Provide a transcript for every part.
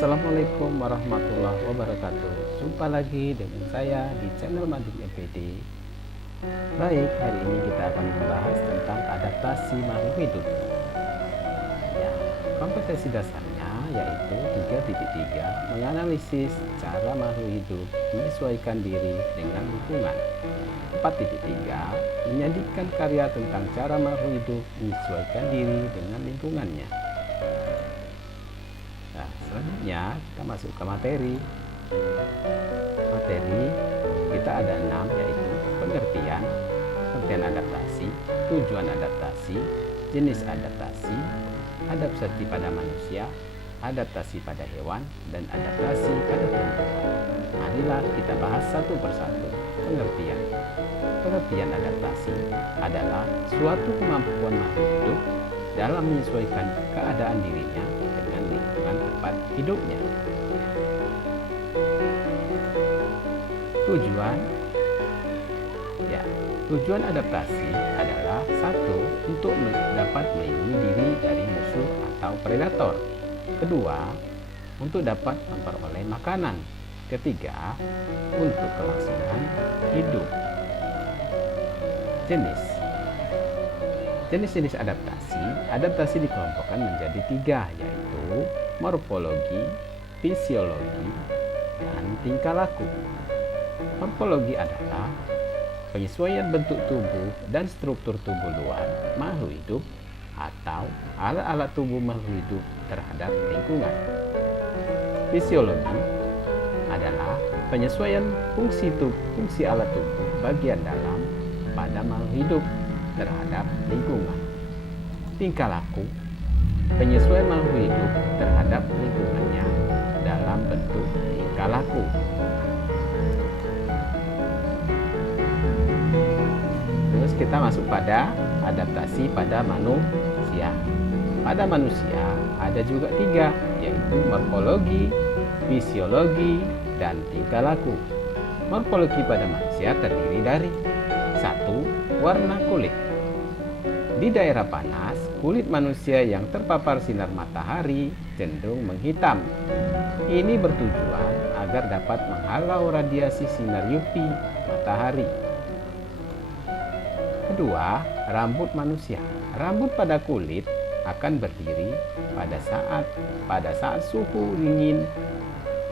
Assalamualaikum warahmatullahi wabarakatuh. Jumpa lagi dengan saya di channel Mading EPD. Baik, hari ini kita akan membahas tentang adaptasi makhluk hidup. Ya, kompetensi dasarnya yaitu 3.3 menganalisis cara makhluk hidup menyesuaikan diri dengan lingkungan. 4.3 menyajikan karya tentang cara makhluk hidup menyesuaikan diri dengan lingkungannya. Nah, selanjutnya kita masuk ke materi. Materi kita ada 6, yaitu pengertian adaptasi, tujuan adaptasi, jenis adaptasi, adaptasi pada manusia, adaptasi pada hewan, dan adaptasi pada tumbuhan. Marilah kita bahas satu persatu. Pengertian. Pengertian adaptasi adalah suatu kemampuan makhluk hidup dalam menyesuaikan keadaan dirinya dengan lingkungan tempat hidupnya. Tujuan adaptasi adalah satu, untuk dapat melindungi diri dari musuh atau predator. Kedua, untuk dapat memperoleh makanan. Ketiga, untuk kelangsungan hidup. Jenis-jenis adaptasi dikelompokkan menjadi 3, yaitu morfologi, fisiologi, dan tingkah laku. Morfologi adalah penyesuaian bentuk tubuh dan struktur tubuh luar makhluk hidup atau alat-alat tubuh makhluk hidup terhadap lingkungan. Fisiologi adalah penyesuaian fungsi alat tubuh bagian dalam pada makhluk hidup terhadap lingkungan. Tingkah laku, penyesuaian makhluk hidup terhadap lingkungannya dalam bentuk tingkah laku. Terus kita masuk pada adaptasi pada manusia. Pada manusia ada juga 3, yaitu morfologi, fisiologi, dan tingkah laku. Morfologi pada manusia terdiri dari 1. Warna kulit. Di daerah panas, kulit manusia yang terpapar sinar matahari cenderung menghitam. Ini bertujuan agar dapat menghalau radiasi sinar UV matahari. Kedua, rambut manusia. Rambut pada kulit akan berdiri pada saat suhu dingin.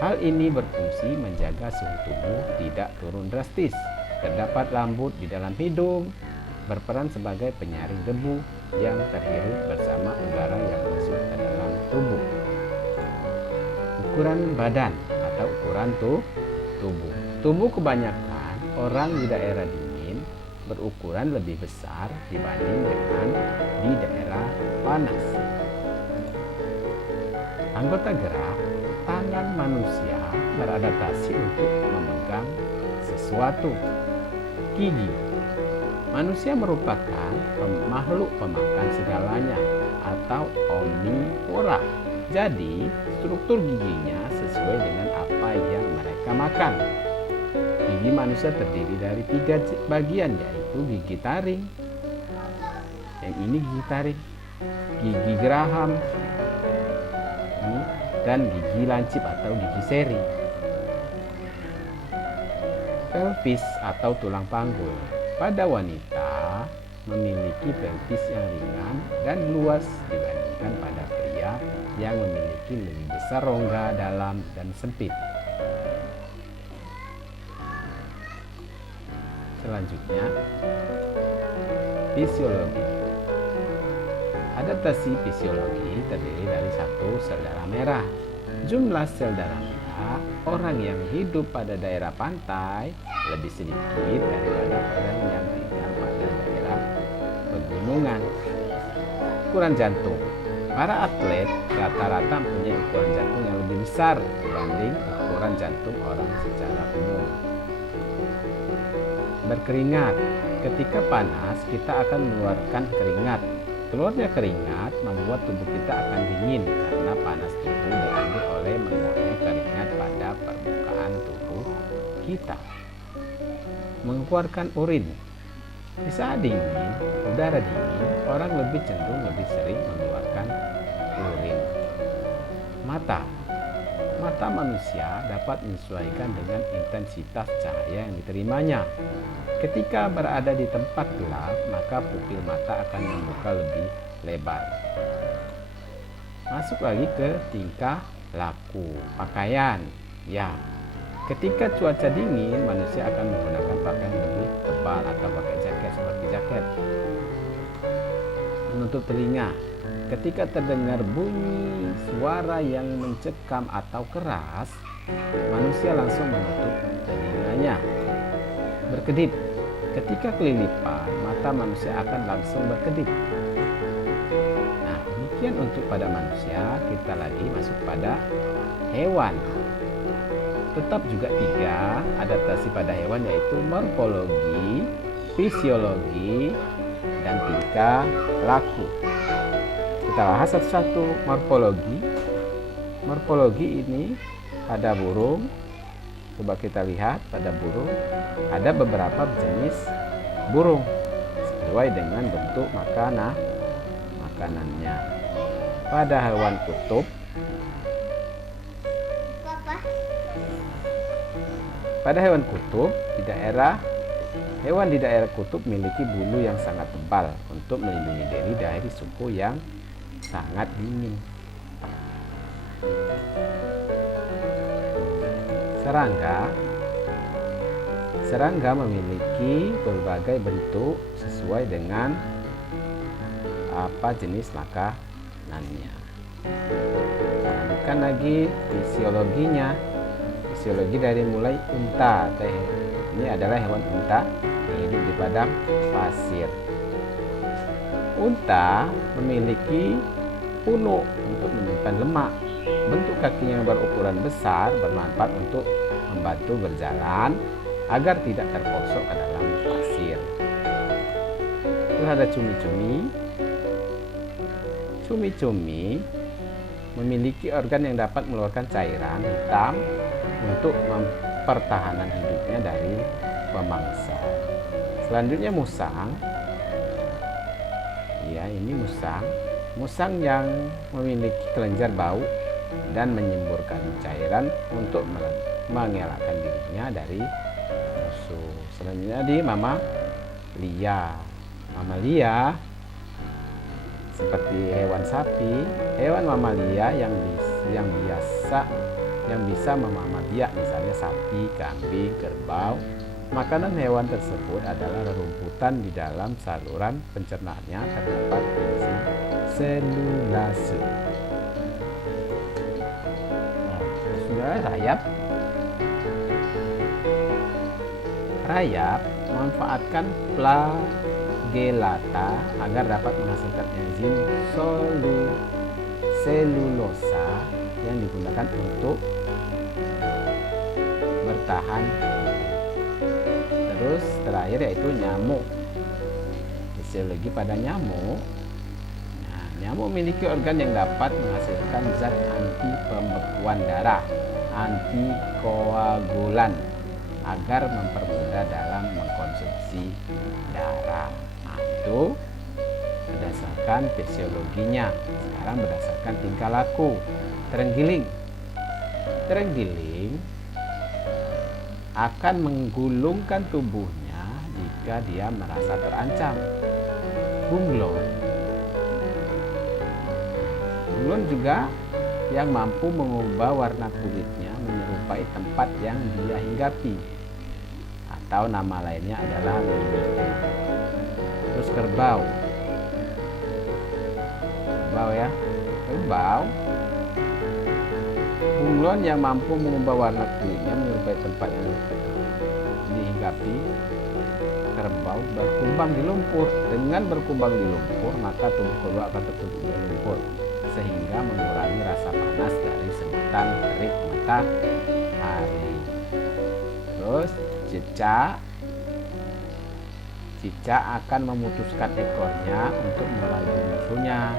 Hal ini berfungsi menjaga suhu tubuh tidak turun drastis. Terdapat rambut di dalam hidung, berperan sebagai penyaring debu yang terhirup bersama udara yang masuk ke dalam tubuh. Ukuran badan atau ukuran tubuh. Tubuh kebanyakan orang di daerah dingin berukuran lebih besar dibanding dengan di daerah panas. Anggota gerak. Tangan manusia beradaptasi untuk memegang sesuatu. Gigi. Manusia merupakan makhluk pemakan segalanya atau omnivora. Jadi, struktur giginya sesuai dengan apa yang mereka makan. Gigi manusia terdiri dari 3 bagian, yaitu gigi taring. Yang ini gigi taring, gigi geraham, dan gigi lancip atau gigi seri. Pelvis atau tulang panggul. Pada wanita memiliki pelvis yang ringan dan luas dibandingkan pada pria yang memiliki lebih besar rongga dalam dan sempit. Selanjutnya, fisiologi. Adaptasi fisiologi terdiri dari 1. Sel darah merah. Jumlah sel darah merah orang yang hidup pada daerah pantai lebih sedikit daripada orang yang tinggal pada daerah pegunungan. Ukuran jantung. Para atlet rata-rata mempunyai ukuran jantung yang lebih besar dibanding ukuran jantung orang secara umum. Berkeringat. Ketika panas, kita akan mengeluarkan keringat. Keluarnya keringat membuat tubuh kita akan dingin karena panas tubuh diambil oleh menguapnya keringat pada permukaan tubuh kita. Mengeluarkan urin. Di saat udara dingin, orang lebih cenderung lebih sering mengeluarkan urin. Mata. Mata manusia dapat menyesuaikan dengan intensitas cahaya yang diterimanya. Ketika berada di tempat gelap, maka pupil mata akan membuka lebih lebar. Masuk lagi ke tingkah laku, pakaian. Ya, ketika cuaca dingin, manusia akan menggunakan pakaian lebih tebal atau pakai jaket seperti jaket. Menutup telinga. Ketika terdengar bunyi suara yang mencekam atau keras, manusia langsung menutup telinganya. Berkedip. Ketika kelilipan, mata manusia akan langsung berkedip. Nah, demikian untuk pada manusia. Kita lagi masuk pada hewan. Tetap juga 3 adaptasi pada hewan, yaitu morfologi, fisiologi, dan tingkah laku. Kita bahas satu-satu. Morfologi ini pada burung. Coba kita lihat pada burung. Ada beberapa jenis burung sesuai dengan bentuk makanannya. Pada hewan kutub, hewan di daerah kutub memiliki bulu yang sangat tebal untuk melindungi diri dari suhu yang sangat dingin. Serangga memiliki berbagai bentuk sesuai dengan jenis makanannya. Lanjutkan lagi fisiologinya. Fisiologi dari mulai unta. Ini adalah hewan unta yang hidup di padang pasir. Unta memiliki punuk untuk menyimpan lemak. Bentuk kakinya yang berukuran besar bermanfaat untuk membantu berjalan agar tidak terperosok ke dalam pasir. Terus ada cumi-cumi. Cumi-cumi memiliki organ yang dapat mengeluarkan cairan hitam untuk mempertahankan hidupnya dari pemangsa. Selanjutnya musang. Ya, ini musang yang memiliki kelenjar bau dan menyemburkan cairan untuk mengelakkan dirinya dari musuh. Selanjutnya di mamalia. Mamalia seperti hewan sapi, hewan mamalia yang bisa memamah biak, misalnya sapi, kambing, kerbau. Makanan hewan tersebut adalah rerumputan. Di dalam saluran pencernaannya terdapat enzim selulase. Rayap memanfaatkan flagellata agar dapat menghasilkan enzim selulosa yang digunakan untuk bertahan. Terus terakhir yaitu nyamuk. Fisiologi pada nyamuk. Nah, nyamuk memiliki organ yang dapat menghasilkan zat anti pembekuan darah, antikoagulan, agar mempermudah dalam mengkonsumsi darah. Nah, itu berdasarkan fisiologinya. Sekarang berdasarkan tingkah laku. Terenggiling akan menggulungkan tubuhnya jika dia merasa terancam. Bunglon juga yang mampu mengubah warna kulitnya menyerupai tempat yang dia hinggapi, atau nama lainnya adalah lelete. Terus kerbau bunglon yang mampu mengubah warna kulitnya menyerupai tempat yang dihinggapi. Kerbau berkembang di lumpur. Dengan berkembang di lumpur, maka tubuh kerbau akan tertutup di lumpur sehingga mengurangi rasa panas dari sebutan terik matahari. Terus cicak akan memutuskan ekornya untuk melaju musuhnya,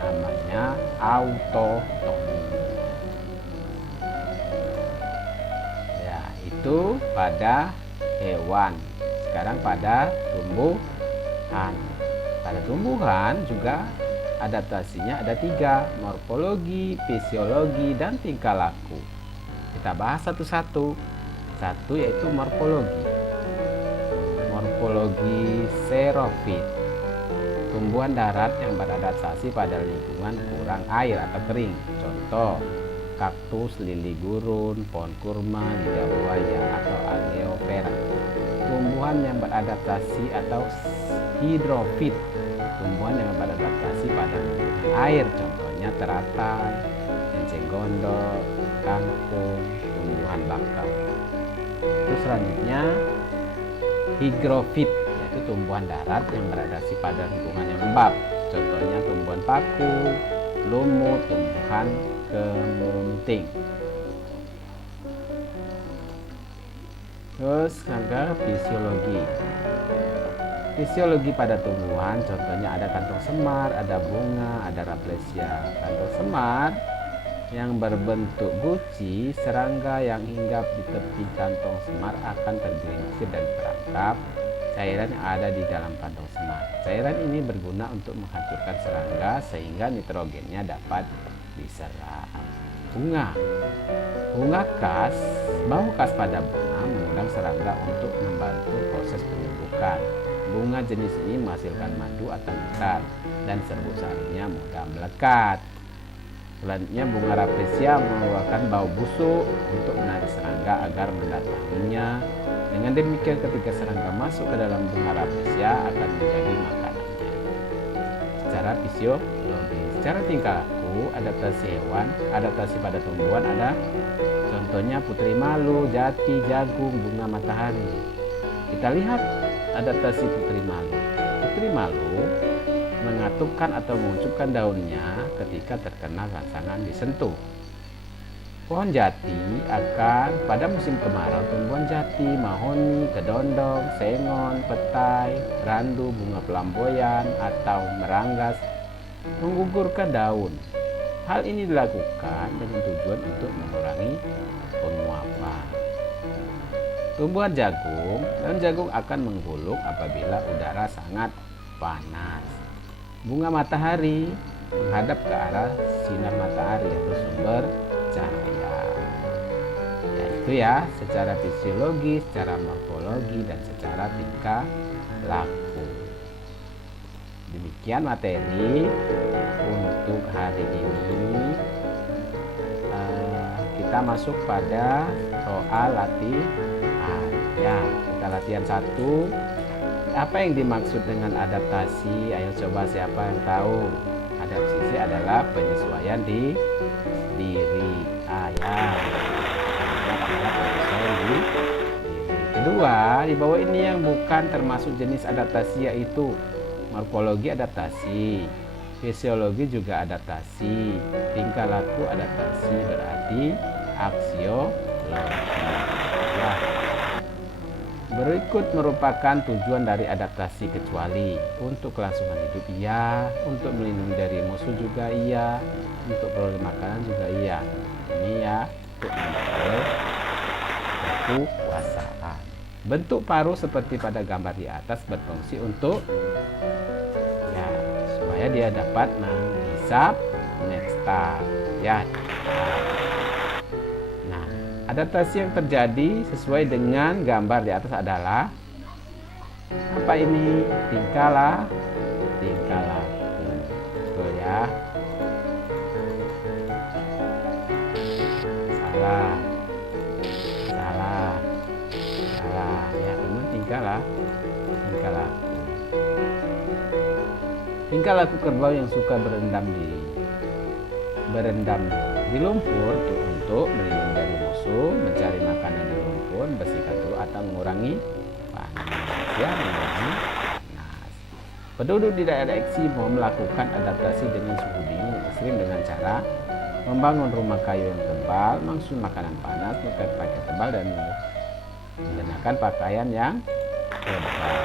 namanya autotomi. Ya, itu pada hewan. Sekarang pada tumbuhan. Pada tumbuhan juga adaptasinya ada 3, morfologi, fisiologi, dan tingkah laku. Kita bahas satu-satu. Satu yaitu morfologi. Morfologi xerofit, tumbuhan darat yang beradaptasi pada lingkungan kurang air atau kering. Contoh, kaktus, lili gurun, pohon kurma, lidah buaya atau Aloe. Tumbuhan yang beradaptasi atau hidrofit, tumbuhan yang beradaptasi pada lingkungan air. Contohnya teratai, enceng gondok, kangkung, tumbuhan bakau. Terus selanjutnya higrofit, yaitu tumbuhan darat yang beradaptasi pada lingkungan yang lembab. Contohnya tumbuhan paku, lumut, tumbuhan kemunting. Terus ke fisiologi. Fisiologi pada tumbuhan, contohnya ada kantong semar, ada bunga, ada Rafflesia. Kantong semar yang berbentuk guci, serangga yang hinggap di tepi kantong semar akan tergelincir dan terperangkap cairan yang ada di dalam kantong semar. Cairan ini berguna untuk menghancurkan serangga sehingga nitrogennya dapat diserap. Bunga khas, bau khas pada bunga mengundang serangga untuk membantu proses penyembuhan. Bunga jenis ini menghasilkan madu atau nektar dan serbuk sarinya mudah melekat. Selanjutnya bunga Rafflesia mengeluarkan bau busuk untuk menarik serangga agar mendatanginya. Dengan demikian ketika serangga masuk ke dalam bunga Rafflesia akan menjadi makanannya. Secara fisiologi, secara tingkah laku, adaptasi hewan, adaptasi pada tumbuhan ada contohnya putri malu, jati, jagung, bunga matahari. Kita lihat adaptasi putri malu. Putri malu mengatupkan atau mengucupkan daunnya ketika terkena rangsangan disentuh. Pohon jati akan pada musim kemarau, tumbuhan jati, mahoni, kedondong, sengon, petai, randu, bunga pelamboyan atau meranggas menggugurkan daun. Hal ini dilakukan dengan tujuan untuk mengurangi penguapan. Tumbuhan jagung, daun jagung akan menggulung apabila udara sangat panas. Bunga matahari menghadap ke arah sinar matahari atau sumber cahaya. Yaitu ya, secara fisiologi, secara morfologi, dan secara tingkah laku. Demikian materi untuk hari ini. Kita masuk pada soal latihan. Ya, kita latihan 1. Apa yang dimaksud dengan adaptasi? Ayo coba, siapa yang tahu? Adaptasi adalah penyesuaian di diri. Adalah penyesuaian di diri. Kedua, di bawah ini yang bukan termasuk jenis adaptasi yaitu morfologi adaptasi, fisiologi juga adaptasi, tingkah laku adaptasi, berarti aksiologi. Ya. Berikut merupakan tujuan dari adaptasi kecuali untuk kelangsungan hidup iya, untuk melindungi dari musuh juga iya, untuk peroleh makanan juga iya. Ini ya untuk memperoleh kekuasaan. Bentuk paruh seperti pada gambar di atas berfungsi untuk ya supaya dia dapat menghisap nektar ya. Adaptasi yang terjadi sesuai dengan gambar di atas adalah apa ini? Tingkah laku. Betul ya. Salah. Ya, benar tingkah laku. Tingkah laku kerbau yang suka berendam di lumpur untuk melindungi dari musuh, mencari makanan di lumpur, bersihkan telur atau mengurangi panas. Ya, mengurangi panas. Penduduk di daerah Eksimo melakukan adaptasi dengan suhu dingin ekstrim dengan cara membangun rumah kayu yang tebal, mengonsumsi makanan panas, memakai pakaian tebal dan menggunakan pakaian yang tebal.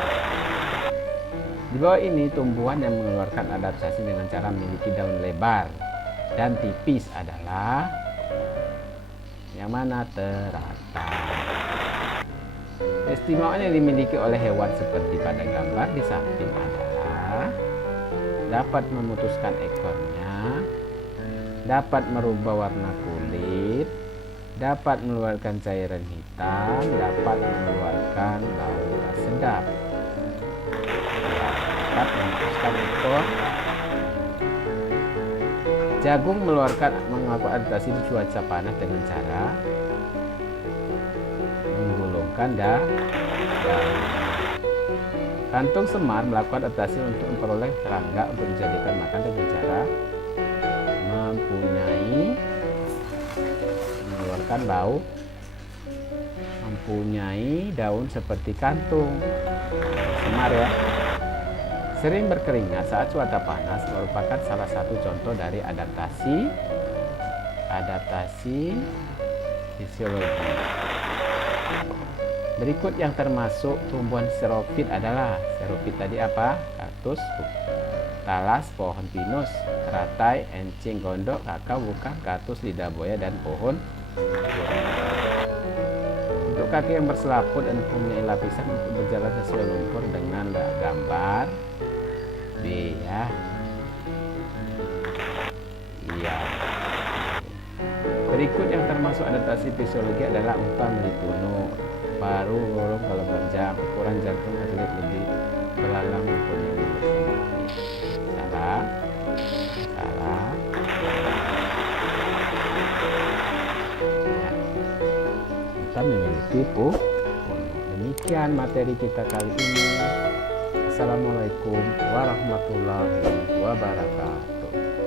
Di bawah ini tumbuhan yang mengeluarkan adaptasi dengan cara memiliki daun lebar dan tipis adalah yang mana? Teratai. Keistimewaan yang dimiliki oleh hewan seperti pada gambar di samping adalah dapat memutuskan ekornya, dapat merubah warna kulit, dapat mengeluarkan cairan hitam, dapat mengeluarkan bau tak sedap. Ya, dapat memutuskan ekor. Jagung melakukan adaptasi di cuaca panas dengan cara menggulungkan daun. Kantung semar melakukan adaptasi untuk memperoleh serangga untuk dijadikan makan dengan cara mengeluarkan bau, mempunyai daun seperti kantung. Semar ya. Sering berkeringat saat cuaca panas merupakan salah satu contoh dari adaptasi fisiologi. Berikut yang termasuk tumbuhan xerophyt adalah tadi apa? Kaktus, talas, pohon pinus, teratai, encing gondok, kakao bukan, kaktus, lidah buaya, dan pohon. Untuk kaki yang berselaput dan mempunyai lapisan untuk berjalan sesuai lumpur dengan gambar B ya. Iya. Berikut yang termasuk adaptasi fisiologi adalah unta melipunu, paru burung kalau berjam, ukuran jantung atlet lebih belalang mempunyai mulut sedikit. Salah. Ya. Unta memiliki punuk. Demikian materi kita kali ini. Assalamualaikum warahmatullahi wabarakatuh.